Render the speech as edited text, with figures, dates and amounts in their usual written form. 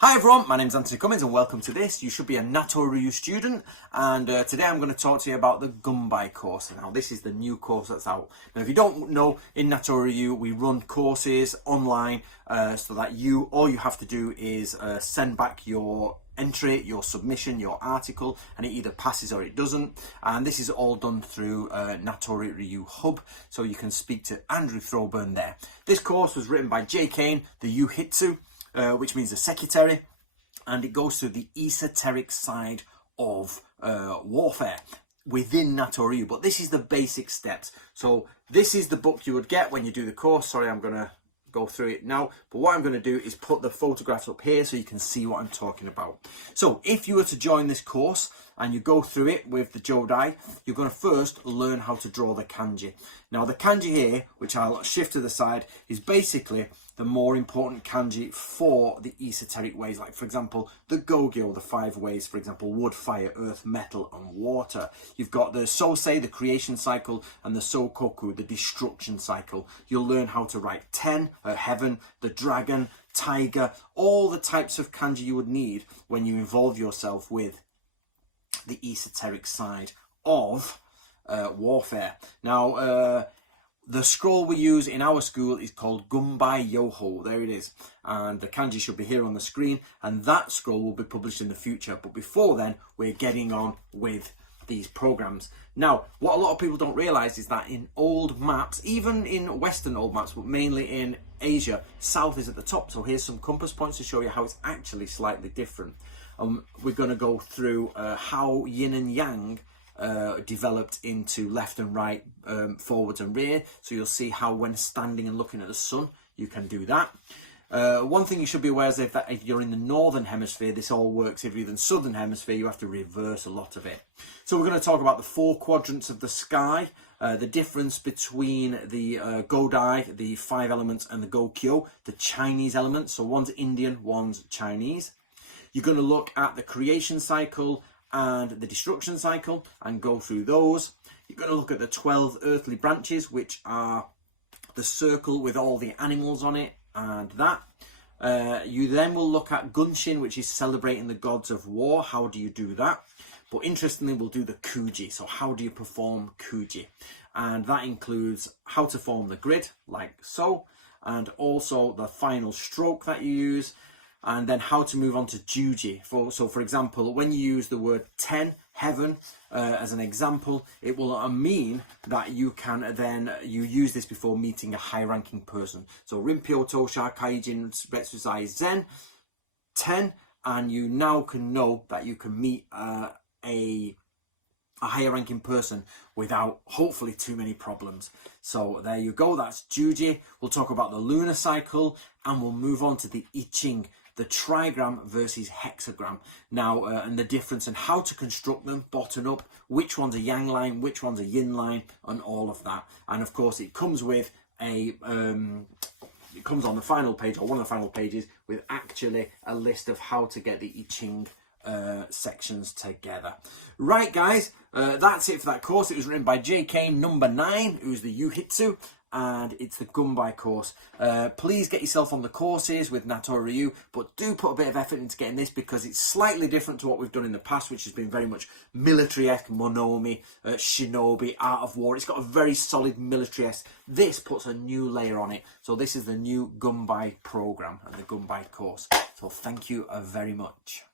Hi everyone, my name's Anthony Cummins and welcome to this. You should be a Nato Ryu student, and today I'm going to talk to you about the Gunbai course. Now this is the new course that's out. Now if you don't know, in Nato Ryu we run courses online so that all you have to do is send back your entry, your submission, your article, and it either passes or it doesn't. And this is all done through Natori Ryu Hub, so you can speak to Andrew Throwburn there. This course was written by J. Kane, the Yuhitsu, which means the secretary, and it goes through the esoteric side of warfare within Nato Ryu. But this is the basic steps. So this is the book you would get when you do the course. Sorry, I'm going to go through it now, but what I'm going to do is put the photographs up here so you can see what I'm talking about. So if you were to join this course and you go through it with the Jodai, you're going to first learn how to draw the kanji. Now the kanji here, which I'll shift to the side, is basically the more important kanji for the esoteric ways. Like for example, the Gogyo, the 5 ways, for example, wood, fire, earth, metal and water. You've got the Sosei, the creation cycle, and the Sokoku, the destruction cycle. You'll learn how to write Ten, heaven, the dragon, tiger, all the types of kanji you would need when you involve yourself with the esoteric side of warfare. Now, the scroll we use in our school is called Gunbai Yoho. There it is. And the kanji should be here on the screen. And that scroll will be published in the future. But before then, we're getting on with these programs. Now, what a lot of people don't realize is that in old maps, even in Western old maps, but mainly in Asia, south is at the top. So here's some compass points to show you how it's actually slightly different. We're going to go through how yin and yang developed into left and right, forwards and rear. So you'll see how when standing and looking at the sun, you can do that. One thing you should be aware is that if you're in the northern hemisphere, this all works. If you're in the southern hemisphere, you have to reverse a lot of it. So we're going to talk about the 4 quadrants of the sky, the difference between the Godai, the 5 elements, and the Gokyo, the Chinese elements. So one's Indian, one's Chinese. You're going to look at the creation cycle and the destruction cycle and go through those. You're going to look at the 12 earthly branches, which are the circle with all the animals on it and that. You then will look at Gunshin, which is celebrating the gods of war. How do you do that? But interestingly, we'll do the Kuji. So how do you perform Kuji? And that includes how to form the grid, like so, and also the final stroke that you use, and then how to move on to Juji. So for example, when you use the word Ten, heaven, as an example, it will mean that you can then, you use this before meeting a high-ranking person. So Rinpyo Tosha Kaijin Retsuzai Zen, 10, and you now can know that you can meet a higher ranking person without hopefully too many problems. So there you go, that's Juji. We'll talk about the lunar cycle and we'll move on to the I Ching, the trigram versus hexagram now, and the difference and how to construct them bottom up, which one's a yang line, which one's a yin line, and all of that. And of course it comes with a it comes on the final page, or one of the final pages, with actually a list of how to get the I Ching sections together. Right guys, that's it for that course. It was written by J. Kane number 9, who's the Yuhitsu, and it's the Gunbai course. Please get yourself on the courses with Nato Ryu, but do put a bit of effort into getting this because it's slightly different to what we've done in the past, which has been very much military-esque, Monomi, Shinobi, Art of War. It's got a very solid military-esque. This puts a new layer on it. So this is the new Gunbai program and the Gunbai course. So thank you very much.